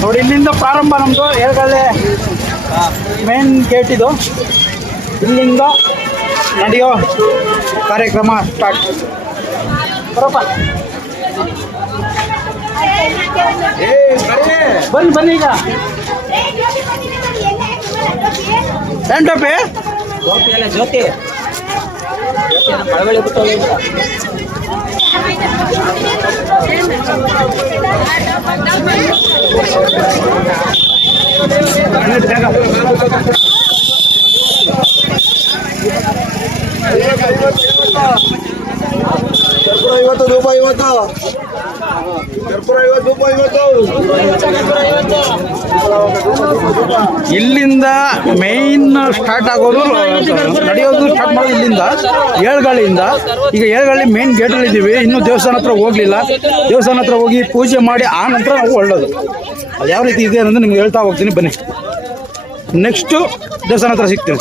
ನೋಡಿ ಇಲ್ಲಿಂದ ಪ್ರಾರಂಭ ನಮ್ಮದು ಏಳ್ಗಳ್ಳೆ ಮೇನ್ ಗೇಟ್ ಇದು. ಇಲ್ಲಿಂದ ನಡೆಯೋ ಕಾರ್ಯಕ್ರಮ ಸ್ಟಾರ್ಟ್ ಬರಪ್ಪ. ಬನ್ನಿ ಬನ್ನಿ ಈಗ. ಟೋಪಿ ಜ್ಯೋತಿ ಕಳವಳಿ ಬಿಟ್ಟು ಕರ್ಪೂರ ಐವತ್ತು ಧೂಪ ಐವತ್ತು ಕರ್ಪೂರ ಐವತ್ತು ಧೂಪ ಐವತ್ತು ಇಲ್ಲಿಂದ ಮೇಯ್ನ್ ಸ್ಟಾರ್ಟ್ ಆಗೋದು ನಡೆಯೋದು ಸ್ಟಾರ್ಟ್ ಮಾಡೋದು ಇಲ್ಲಿಂದ ಏಳ್ಗಳಿಂದ ಈಗ ಏಳ್ಗಳಿ ಮೇನ್ ಗೇಟಲ್ಲಿ ಇದ್ದೀವಿ, ಇನ್ನೂ ದೇವಸ್ಥಾನ ಹತ್ರ ಹೋಗಲಿಲ್ಲ. ದೇವಸ್ಥಾನ ಹತ್ರ ಹೋಗಿ ಪೂಜೆ ಮಾಡಿ ಆ ನಂತರ ನಾವು ಅದು ಯಾವ ರೀತಿ ಇದೆ ಅನ್ನೋದು ನಿಮ್ಗೆ ಹೇಳ್ತಾ ಹೋಗ್ತೀನಿ, ಬನ್ನಿ. ನೆಕ್ಸ್ಟು ದೇವಸ್ಥಾನ ಹತ್ರ ಸಿಗ್ತೀನಿ.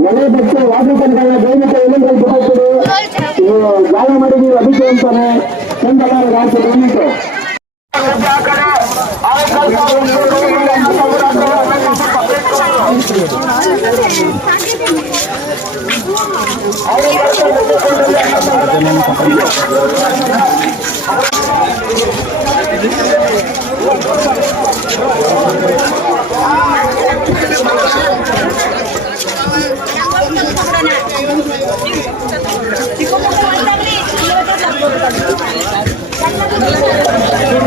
ಮನೆ ಬಿಟ್ಟು ವಾಸಕಂಗಳ ದೈನಿಕ ಎಲೆಗಳು ಬಿಡುತ್ತದೆ ಗಾಯ ಮಾಡಿ ನೀವು ಅದಕ್ಕೆ ಅಂತಾನೆ ಚಂದಲಾರ ರಾಜ್ಯ ದಯವಿಟ್ಟು ನೂರು やった!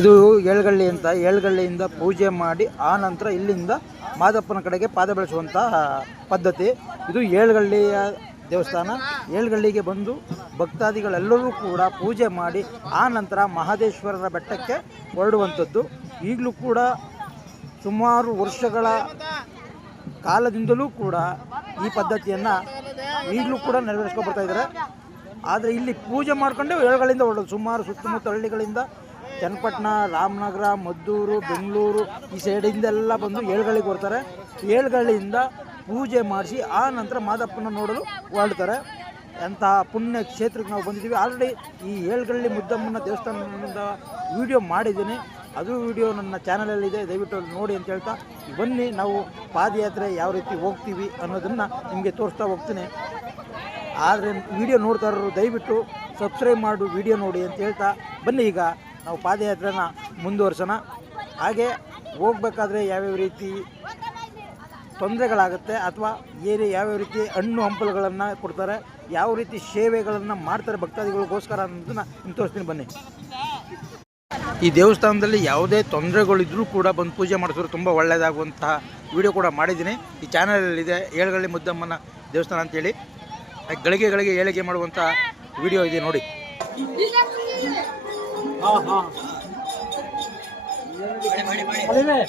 ಇದು ಏಳ್ಗಳ್ಳಿ ಅಂತ. ಏಳ್ಗಳ್ಳಿಯಿಂದ ಪೂಜೆ ಮಾಡಿ ಆ ನಂತರ ಇಲ್ಲಿಂದ ಮಾದಪ್ಪನ ಕಡೆಗೆ ಪಾದ ಬೆಳೆಸುವಂತಹ ಪದ್ಧತಿ. ಇದು ಏಳ್ಗಳ್ಳಿಯ ದೇವಸ್ಥಾನ. ಏಳ್ಗಳ್ಳಿಗೆ ಬಂದು ಭಕ್ತಾದಿಗಳೆಲ್ಲರೂ ಕೂಡ ಪೂಜೆ ಮಾಡಿ ಆ ನಂತರ ಮಹದೇಶ್ವರರ ಬೆಟ್ಟಕ್ಕೆ ಹೊರಡುವಂಥದ್ದು. ಈಗಲೂ ಕೂಡ ಸುಮಾರು ವರ್ಷಗಳ ಕಾಲದಿಂದಲೂ ಕೂಡ ಈ ಪದ್ಧತಿಯನ್ನು ಈಗಲೂ ಕೂಡ ನೆರವೇರಿಸ್ಕೊಂಡು ಬರ್ತಾ ಇದ್ದಾರೆ. ಆದರೆ ಇಲ್ಲಿ ಪೂಜೆ ಮಾಡ್ಕೊಂಡು ಏಳುಗಳಿಂದ ಹೊರಡೋದು. ಸುಮಾರು ಸುತ್ತಮುತ್ತ ಹಳ್ಳಿಗಳಿಂದ ಚನ್ನಪಟ್ಟಣ, ರಾಮನಗರ, ಮದ್ದೂರು, ಬೆಂಗಳೂರು ಈ ಸೈಡಿಂದೆಲ್ಲ ಬಂದು ಏಳುಗಳಿಗೆ ಬರ್ತಾರೆ. ಏಳುಗಳಿಂದ ಪೂಜೆ ಮಾಡಿಸಿ ಆ ನಂತರ ಮಾದಪ್ಪನ ನೋಡಲು ಹೊರಡ್ತಾರೆ. ಅಂತಹ ಪುಣ್ಯ ಕ್ಷೇತ್ರಕ್ಕೆ ನಾವು ಬಂದಿದ್ದೀವಿ. ಆಲ್ರೆಡಿ ಈ ಏಳುಗಳ್ಳಿ ಮುದ್ದಮ್ಮನ ದೇವಸ್ಥಾನದಿಂದ ವಿಡಿಯೋ ಮಾಡಿದ್ದೀನಿ. ಅದು ವಿಡಿಯೋ ನನ್ನ ಚಾನಲಲ್ಲಿದೆ ದಯವಿಟ್ಟು ನೋಡಿ ಅಂತ ಹೇಳ್ತಾ ಬನ್ನಿ. ನಾವು ಪಾದಯಾತ್ರೆ ಯಾವ ರೀತಿ ಹೋಗ್ತೀವಿ ಅನ್ನೋದನ್ನು ನಿಮಗೆ ತೋರಿಸ್ತಾ ಹೋಗ್ತೀನಿ. ಆದರೆ ವಿಡಿಯೋ ನೋಡ್ತಾ ದಯವಿಟ್ಟು ಸಬ್ಸ್ಕ್ರೈಬ್ ಮಾಡು ವಿಡಿಯೋ ನೋಡಿ ಅಂತ ಹೇಳ್ತಾ ಬನ್ನಿ ಈಗ. ನಾವು ಪಾದಯಾತ್ರೆನ ಮುಂದುವರ್ಸೋಣ. ಹಾಗೆ ಹೋಗ್ಬೇಕಾದ್ರೆ ಯಾವ್ಯಾವ ರೀತಿ ತೊಂದರೆಗಳಾಗುತ್ತೆ ಅಥವಾ ಏರಿ ಯಾವ್ಯಾವ ರೀತಿ ಹಣ್ಣು ಹಂಪಲುಗಳನ್ನು ಕೊಡ್ತಾರೆ, ಯಾವ ರೀತಿ ಸೇವೆಗಳನ್ನು ಮಾಡ್ತಾರೆ ಭಕ್ತಾದಿಗಳಿಗೋಸ್ಕರ ಅನ್ನೋದನ್ನ ನಿಮ್ಗೆ ತೋರಿಸ್ತೀನಿ ಬನ್ನಿ. ಈ ದೇವಸ್ಥಾನದಲ್ಲಿ ಯಾವುದೇ ತೊಂದರೆಗಳಿದ್ರೂ ಕೂಡ ಬಂದು ಪೂಜೆ ಮಾಡಿಸಿದ್ರು ತುಂಬ ಒಳ್ಳೆಯದಾಗುವಂತಹ ವಿಡಿಯೋ ಕೂಡ ಮಾಡಿದ್ದೀನಿ. ಈ ಚಾನಲಲ್ಲಿದೆ ಏಳುಗಳ್ಳಿ ಮುದ್ದಮ್ಮನ ದೇವಸ್ಥಾನ ಅಂತೇಳಿ. ಗಳಿಗೆಗಳಿಗೆ ಗಳಿಗೆ ಏಳಿಗೆ ಮಾಡುವಂಥ ವಿಡಿಯೋ ಇದೆ ನೋಡಿ. हाँ हाँ बड़े बड़े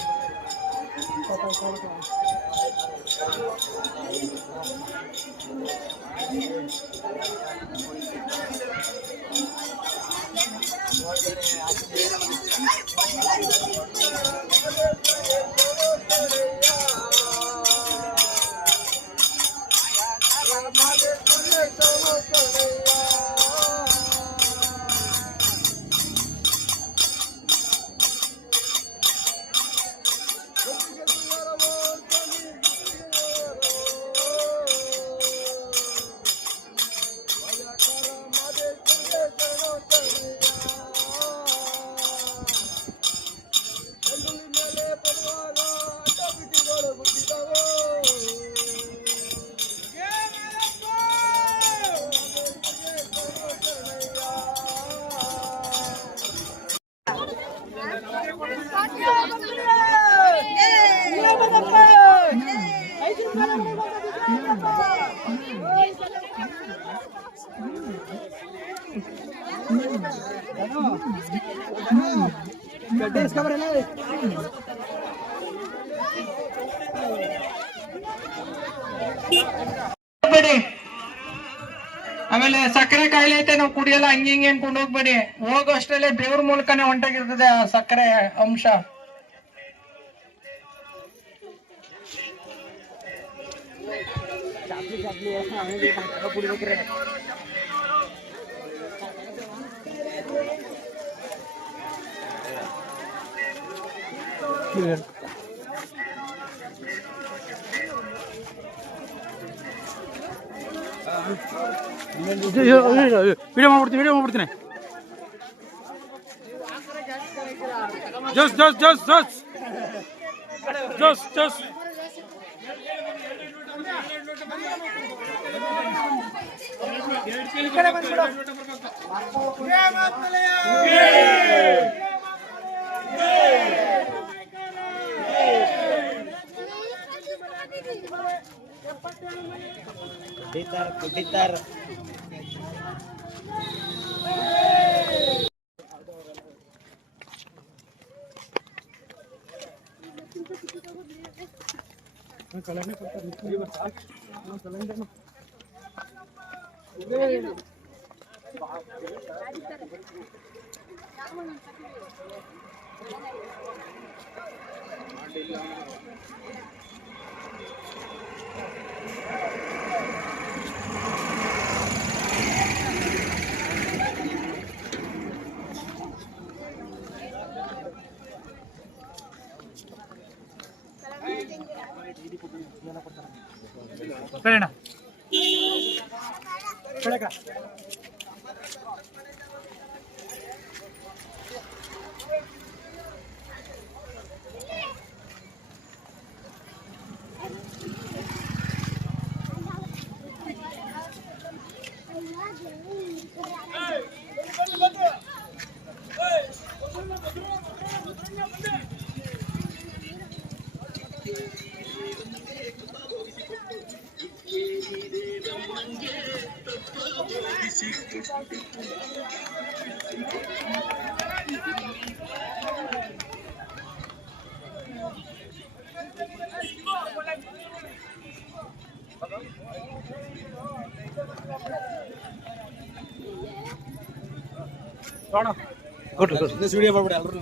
ಆಮೇಲೆ ಸಕ್ಕರೆ ಕಾಯಿಲೆ ಐತೆ, ನಾವು ಕುಡಿಯಲ್ಲ, ಹಂಗೆ ಹಿಂಗೆ ಅನ್ಕೊಂಡು ಹೋಗೋ ಅಷ್ಟರಲ್ಲೇ ದೇವ್ರ ಮೂಲಕನೇ ಹೊಂಟಾಗಿರ್ತದೆ ಆ ಸಕ್ಕರೆ ಅಂಶ. ವಿಡಿಯೋ ಮಾಡ್ಬಿಡ್ತೀನಿ ವಿಡಿಯೋ ಮಾಡ್ಬಿಡ್ತೀನಿ Jose Jose Jose Jose Jose Jose ಕುಡಿತಾರ ಕುಡಿತಾರ ಕಳೆಣ ಕೊಟ್ರಿ ಸರ್ ವಿಡಿಯೋ ಮಾಡ್ಬಿಡಿ ಎಲ್ಲರೂ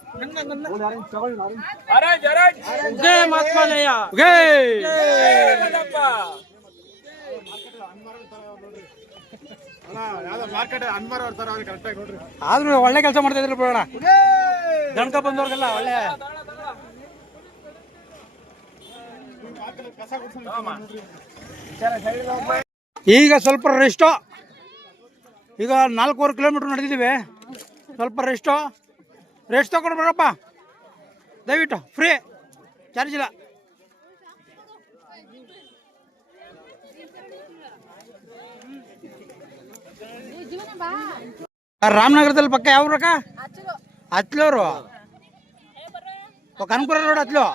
ಆದ್ರೂ ಒಳ್ಳೆ ಕೆಲಸ ಮಾಡ್ತಾ ಇದ್ರು ಬಿಡೋಣ ಗಣಕ ಬಂದವ್ರಿಗೆಲ್ಲ ಒಳ್ಳೆ. ಈಗ ಸ್ವಲ್ಪ ರೆಸ್ಟು ಈಗ ನಾಲ್ಕೂವರೆ ಕಿಲೋಮೀಟ್ರ್ ನಡೆದಿದ್ದೀವಿ. ಸ್ವಲ್ಪ ರೆಸ್ಟು ರೆಸ್ಟ್ ತಗೊಂಡು ಬರಪ್ಪ. ದಯವಿಟ್ಟು ಫ್ರೀ ಚಾರ್ಜ್ ಇಲ್ಲ. ರಾಮನಗರದಲ್ಲಿ ಪಕ್ಕ ಯಾವ ಅತ್ಲೋರು ಹತ್ಲೂರು. ಕನಕಪುರ ರೋಡ್ ಹತ್ಲು.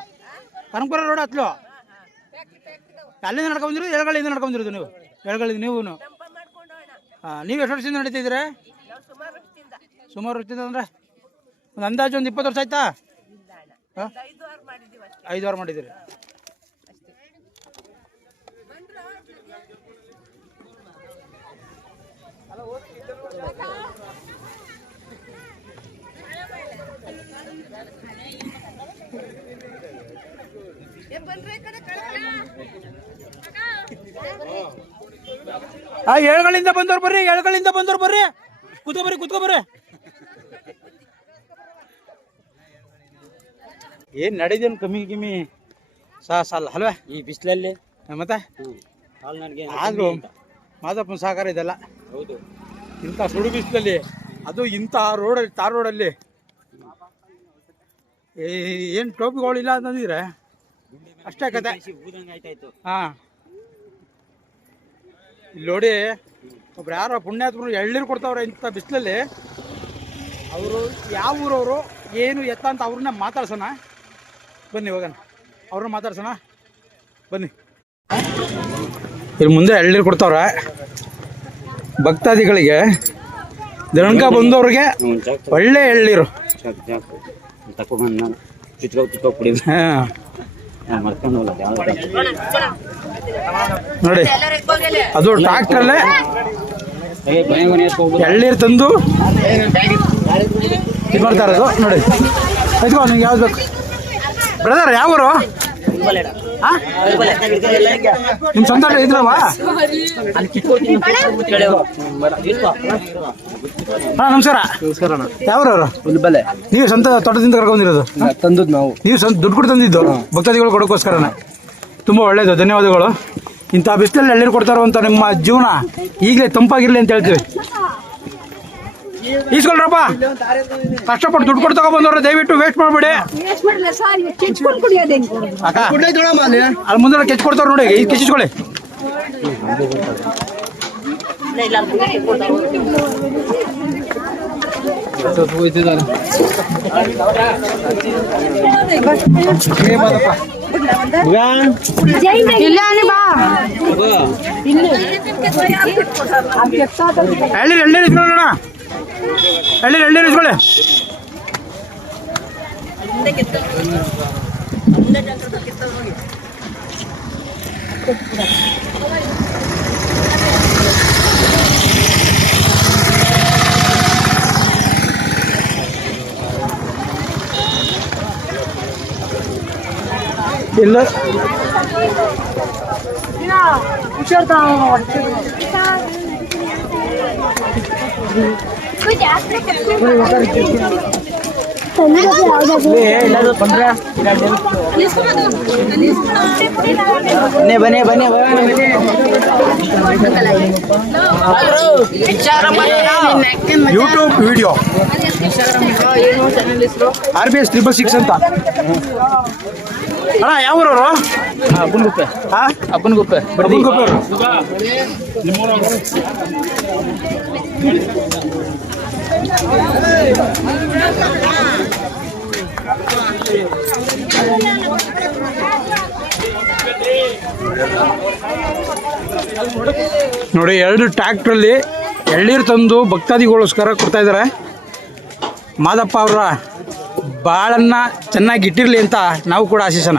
ಕನಕಪುರ ರೋಡ್ ಹತ್ಲು. ಅಲ್ಲಿಂದ ನಡ್ಕೊಂಡ್ ಬಂದಿರೋದು ಎಳಗಳಿಂದ ನಡ್ಕೊಂಡ್ ಬಂದಿರೋದು ನೀವು ಎಳಗಳಿಂದ ನೀವು ಹಾಂ ನೀವು ಎಷ್ಟು ವರ್ಷದಿಂದ ನಡೀತಿದ್ರೆ ಸುಮಾರು ವರ್ಷದಿಂದ ಅಂದ್ರೆ? ಒಂದು ಅಂದಾಜು ಒಂದು ಇಪ್ಪತ್ತು ವರ್ಷ ಆಯ್ತಾ? ಐದು ವಾರ ಮಾಡಿದ್ದೀರಿ. ಆ ಏಳುಗಳಿಂದ ಬಂದವ್ರು ಬರ್ರಿ ಏಳುಗಳಿಂದ ಬಂದವ್ರು ಬರ್ರಿ. ಕೂತ್ಕೊ ಬರ್ರಿ ಕೂತ್ಕೊ ಬರ್ರಿ. ಏನ್ ನಡೆದೇನು ಕಮ್ಮಿ ಕಮ್ಮಿ ಸಾ ಸಾಲ ಅಲ್ವಾ? ಈ ಬಿಸಿಲಲ್ಲಿ? ಮತ್ತೆ? ಹಾಲು ನನಗೆ ಆದ್ರೂ ಮಾದಪ್ಪನ ಸಹಕಾರ ಇದೆಲ್ಲ. ಹೌದು. ಇಂಥ ಸುಡು ಬಿಸಿಲಲ್ಲಿ ಅದು ಇಂಥ ರೋಡಲ್ಲಿ ತಾರ್ ರೋಡಲ್ಲಿ. ಏನು ಟೋಪಿಗಳಿಲ್ಲ ಅಂತಂದಿದ್ರೆ? ಅಷ್ಟೇ ಕತೆ. ಹಾಂ. ಇಲ್ಲಿ ನೋಡಿ ಒಬ್ರು ಯಾರೋ ಪುಣ್ಯಾತ್ಮರು ಎಳ್ನೀರು ಕೊಡ್ತಾವ್ರೆ ಇಂಥ ಬಿಸಿಲಲ್ಲಿ. ಅವರು ಯಾವ ಊರವರು ಏನು ಎತ್ತ ಅಂತ ಅವ್ರನ್ನ ಮಾತಾಡ್ಸೋಣ. ಬನ್ನಿ, ಹೋಗೋಣ. ಅವ್ರನ್ನ ಮಾತಾಡ್ಸೋಣ. ಬನ್ನಿ. ಇಲ್ಲಿ ಮುಂದೆ ಎಳ್ನೀರು ಕೊಡ್ತಾವ್ರೆ. ಭಕ್ತಾದಿಗಳಿಗೆ ದಿನಕ ಬಂದವ್ರಿಗೆ ಒಳ್ಳೆ ಎಳ್ನೀರು. ನೋಡಿ, ಅದು ಎತ್ಕೊಬೋದು ಎಳ್ನೀರು ತಂದು ಇದು ಮಾಡ್ತಾ ನೋಡಿ, ಆಯ್ತು, ನಿಮ್ಗೆ ಯಾವ್ದು ಬೇಕು? ಬ್ರದರ್ ಯಾವ ಊರು? ನಿಮ್ ಸ್ವಂತ ಇದ್ರವ ಹಾ ನಮಸ್ಕಾರ. ಯಾವ್ರವ್ರು ನೀವು ಸ್ವಂತ ತೋಟದಿಂದ ಕರ್ಕೊಂಡಿರೋದು ತಂದದ್ ನಾವು ನೀವು ಸ್ವಂತ ದುಡ್ಡು ಕೊಟ್ಟು ತಂದಿದ್ದು? ಭಕ್ತಾದಿಗಳು ಕೊಡೋಕ್ಕೋಸ್ಕರನೇ ತುಂಬ ಒಳ್ಳೇದು ಧನ್ಯವಾದಗಳು. ಇಂಥ ಬಿಸಿಲಲ್ಲಿ ಎಳ್ನೀರು ಕೊಡ್ತಾರೋ ಅಂತ ನಿಮ್ಮ ಜೀವನ ಈಗಲೇ ತಂಪಾಗಿರ್ಲಿ ಅಂತ ಹೇಳ್ತೀವಿ. ಈಸ್ಕೊಳ್ರಪ್ಪ ಕಷ್ಟಪಟ್ಟು ದುಡ್ಡು ಕೊಟ್ಟು ತಗೊಬಂದವ್ರೆ ದಯವಿಟ್ಟು ವೇಸ್ಟ್ ಮಾಡಬೇಡಿ ವೇಸ್ಟ್ ಮಾಡಿಲ್ಲ ಸರ್ ಇವಾಗ ಕೆಚ್ಕೊಂಡು ಕುಡಿಯೋದು ಹೆಂಗೆ ಅಕ್ಕ ಅಲ್ಲಿ ಮುಂದೆ ಕೆಚ್ಚ ಕೊಡ್ತಾವ್ರೆ ನೋಡಿ ಈಗ ಕೆಚ್ಚಿಸ್ಕೊಳ್ಳಿ ಇಲ್ಲ ಬಾ ಎಳ್ಳೀರು ಎಳ್ಳೀರು ಇಸ್ಕೊಳ್ಳೋಣ ಎಳ್ಳೀರು ಎಳ್ಳೀರು ಇಸ್ಕೊಳ್ಳಿ ಇಲ್ಲ ಬನ್ನಿ ಬನ್ನಿ ಬನ್ನಿ YouTube video R B S triple six ಅಂತ. ಅಣ್ಣ ಯಾವ ಊರವರು? ಅಪ್ಪನ್ಗುಪ್ಪೆ. ಹಾಂ? ಅಪ್ಪನ್ಗುಪ್ಪೆ. ಅವರು? ನೋಡಿ, ಎರಡು ಟ್ಯಾಕ್ಟ್ರಲ್ಲಿ ಎಳ್ಳೀರ್ ತಂದು ಭಕ್ತಾದಿಗೋಸ್ಕರ ಕೊಡ್ತಾ ಇದ್ದಾರೆ. ಮಾದಪ್ಪ ಅವರ ಬಾಳನ್ನ ಚೆನ್ನಾಗಿ ಇಟ್ಟಿರಲಿ ಅಂತ ನಾವು ಕೂಡ ಆಶಿಸೋಣ.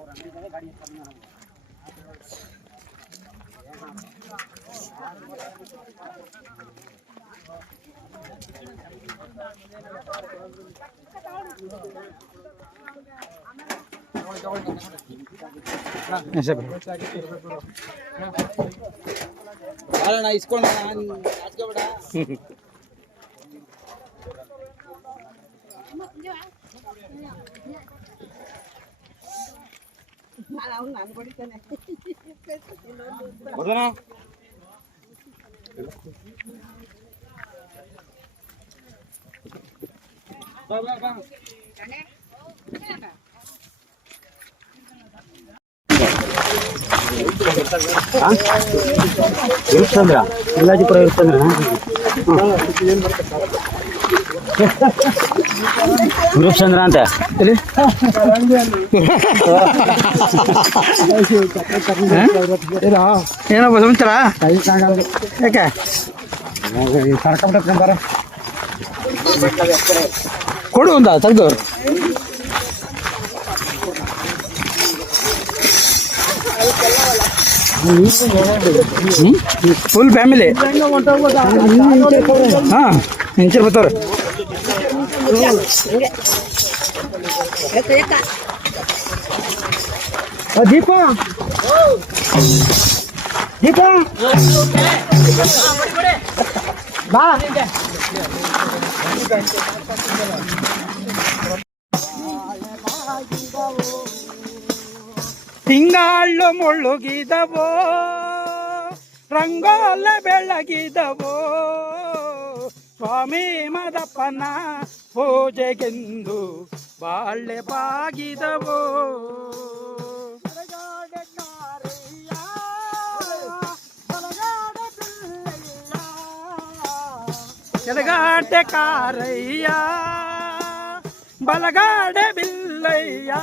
ahora, ahora, ahora, ahora, ಇಸ್ಕೊಂಡ ಇರುತ್ತಂದ್ರ ಇಲ್ಲಾಜಿಪುರ ಇರುತ್ತಂದ್ರ ಗುರುಚಂದ್ರ ಅಂತ? ಏನಪ್ಪ ಸಮಾಚಾರ ಯಾಕೆ? ಕೊಡು ಒಂದ ತೆಗ್ದು. ಫುಲ್ ಫ್ಯಾಮಿಲಿ ಹಾಂ ಹೆಂಚರ್ ಬರ್ತಾರೆ ದೀಪ ದೀಪ ಬಾ ತಿಂಗಾಳು ಮುಳುಗಿದವೋ ರಂಗೋಲ ಬೆಳಗಿದವೋ. ಸ್ವಾಮಿ ಮದಪ್ಪನ ಪೂಜೆಗೆಂದು ಬಾಳೆ ಬಾಗಿದವೋ ಎಡಗಾಡೆ ಕಾರಯ್ಯ ಬಲಗಾಡೆ ಬಿಲ್ಲಯ್ಯ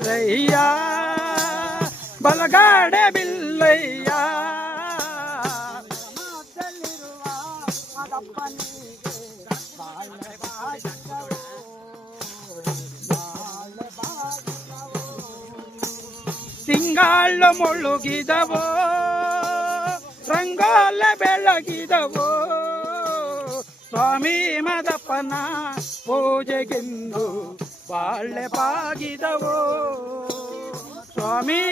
ಕಾರಯ್ಯ ಬಲಗಾಡೆ ಬಿಲ್ಲಯ್ಯ. ತಿಂಗಾಳು ಮುಳುಗಿದವೋ ರಂಗೋಲ ಬೆಳಗಿದವೋ ಸ್ವಾಮಿ ಮದಪ್ಪನ ಪೂಜೆಗೆಂದು ಬಾಳೆ ಬಾಗಿದವೋ ಸ್ವಾಮಿ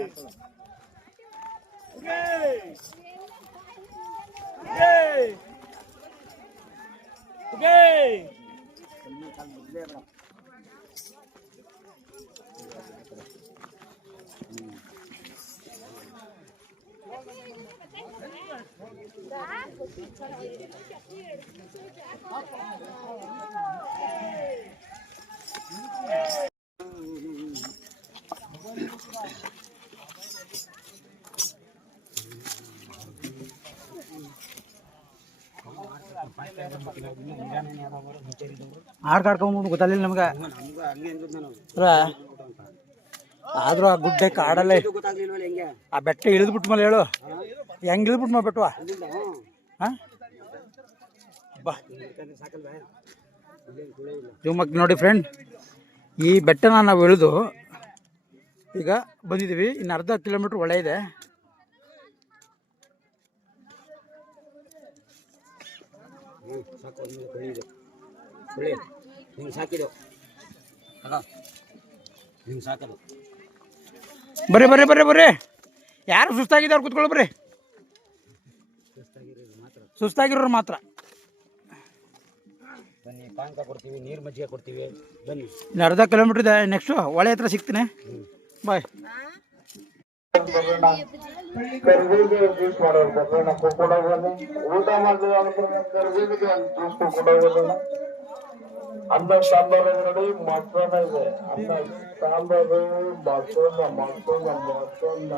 Três. Português! Português! Português! Hey! ಕಾಡ್ಕೊಂಡ್ಬಿಟ್ಟು ಗೊತ್ತಾಗಲಿಲ್ಲ ನಮ್ಗೆ. ಆದ್ರೂ ಆ ಗುಡ್ಡ ಕಾಡಲ್ಲೇ ಆ ಬೆಟ್ಟ ಇಳಿದ್ಬಿಟ್ಟು ಮೇಲೆ ಹೇಳು. ಹೆಂಗ್ ಇಳಿದ್ಬಿಟ್ಟು ಮೇಲೆ ಬೆಟ್ಟವಾ? ಹಾಂ? ನೋಡಿ ಫ್ರೆಂಡ್ ಈ ಬೆಟ್ಟನ ನಾವು ಇಳಿದು ಈಗ ಬಂದಿದ್ದೀವಿ ಇನ್ನು ಅರ್ಧ ಕಿಲೋಮೀಟ್ರ್ ಒಳ್ಳೆ ಇದೆ. ಒಂದು ಬೆಳಿ ಇದೆ. ಬೆಳಿ ಹಿಂಗೆ ಸಾಕಿದ್ದು ಅದ ಹಿಂಗೆ ಸಾಕದು. ಬರ್ರಿ ಬರ್ರಿ ಬರ್ರಿ ಬರ್ರಿ. ಯಾರು ಸುಸ್ತಾಗಿದ್ದವ್ರು ಕುತ್ಕೊಳ್ಳಿ ಬರ್ರಿ. ಸುಸ್ತಾಗಿರೋರು ಮಾತ್ರ. ಬನ್ನಿ ಪಾನಕ ಕೊಡ್ತೀವಿ ನೀರು ಮಜ್ಜಿಗೆ ಕೊಡ್ತೀವಿ. ಬನ್ನಿ. ಇನ್ನು ಅರ್ಧ ಕಿಲೋಮೀಟ್ರ್ ಇದೆ ನೆಕ್ಸ್ಟು ಒಳೆ ಹತ್ರ ಸಿಗ್ತೀನಿ. ಬಾಯ್ ಕರಿಬೇವಿಗೆ ಜ್ಯೂಸ್ ಮಾಡೋರು ಬಸವಣ್ಣ ಕೂಡ ಬನ್ನಿ ಊಟ ಮಾಡಿದ ಕರಿಬೇವಿಗೆ ಜ್ಯೂಸ್ ಕೂಡ ಬರೋಣ ಅನ್ನ ಸಾಂಬಾರು ನೋಡಿ ಮೊಸರನ್ನ ಇದೆ ಅನ್ನ ಸಾಂಬಾರು ಮೊಸರನ್ನ ಮೊಸರನ್ನ ಮೊಸರನ್ನ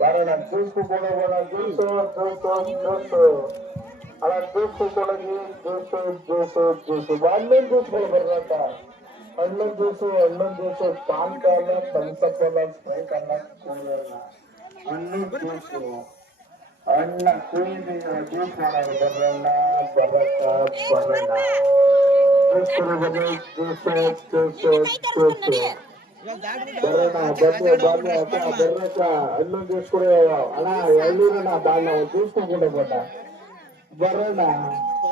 ಬರೋಣ ಜ್ಯೂಸ್ ಕೂಡ ಬರೋಣ ಜ್ಯೂಸ್ ಜ್ಯೂಸ್ ಜ್ಯೂಸ್ ಅಲ್ಲ ಜ್ಯೂಸ್ ಕೊಡಗಿ ಜ್ಯೂಸ್ ಜ್ಯೂಸ್ ಜ್ಯೂಸ್ ಹಣ್ಣಿನ ಜ್ಯೂಸ್ ಬರೋಣ ಹಣ್ಣಿನ ಜ್ಯೂಸು ಹಣ್ಣಿನ ಜ್ಯೂಸು ಪಾನ್ ಕಾಲ ಪಂಚಕಾಲ ಸ್ಪ್ರೈಟ್ ಅನ್ನ ಕುಡಿಯೋಣ ಹಣ್ಣಿನ ಜ್ಯೂಸು ಹಣ್ಣ ಕುಯ್ದು ಜ್ಯೂಸ್ ಮಾಡೋದು ಬರೋಣ ಬರಕ ಬರೋಣ ಜ್ಯೂಸ್ ಕುಡಿಯೋದು ಜ್ಯೂಸು ಜ್ಯೂಸು ಜ್ಯೂಸು ಬರೋಣ ಬನ್ನಿ ಬನ್ನಿ ಅಕ್ಕ ಬರೋಕ ಹಣ್ಣಿನ ಜ್ಯೂಸ್ ಕುಡಿಯೋ ಅಣ್ಣ ಎಳ್ನೀರಣ್ಣ ಬಾಳ ಜ್ಯೂಸ್ ಕುಡ್ಕೊಂಡು ಬರೋಣ ಬರೋಣ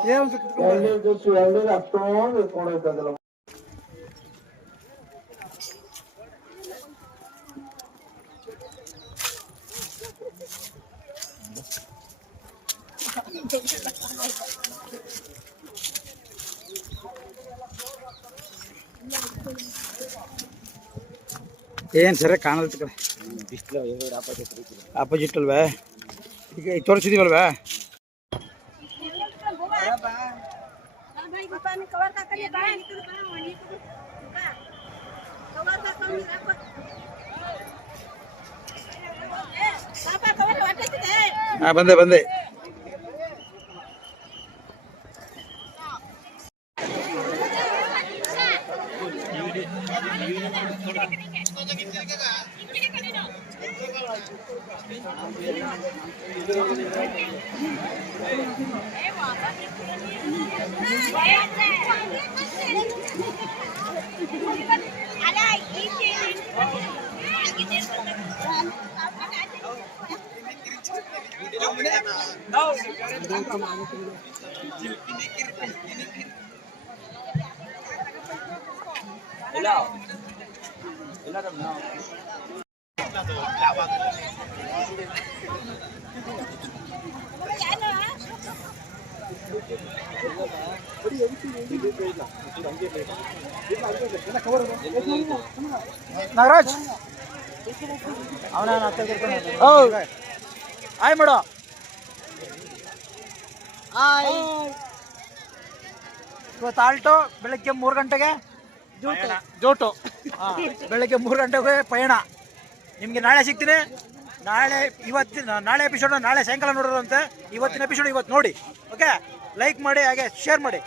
ಎಳ್ನೀರು ಜ್ಯೂಸ್ ಎಳ್ನೀರು ಅಷ್ಟೊಂದು ಇಟ್ಕೊಂಡೈತಂದ್ರಲ್ಲ ಏನು ಸರ ಕಾಣಲ್ತ ಕಡೆ? ಆಪೋಸಿಟ್ ಅಲ್ವೇ? ಈಗ ಈಗ ತೋರಿಸಿದೀವಲ್ವೇ? ಹಾಂ ಬಂದೆ ಬಂದೆ. ನಾಗರಾಜ್ ಅವನ ಆಯ್ ಮಾಡು ಇವತ್ತು ಆಲ್ಟೋ ಬೆಳಗ್ಗೆ ಮೂರು ಗಂಟೆಗೆ ಜೋಟು. ಬೆಳಗ್ಗೆ ಮೂರು ಗಂಟೆಗೆ ಪಯಣ. ನಿಮಗೆ ನಾಳೆ ಸಿಗ್ತೀನಿ. ನಾಳೆ ಇವತ್ತಿನ ನಾಳೆ ಎಪಿಸೋಡ್ ನಾಳೆ ಸಾಯಂಕಾಲ ನೋಡೋದಂತೆ ಇವತ್ತಿನ ಎಪಿಸೋಡ್ ಇವತ್ತು ನೋಡಿ. ಓಕೆ ಲೈಕ್ ಮಾಡಿ ಹಾಗೆ ಶೇರ್ ಮಾಡಿ.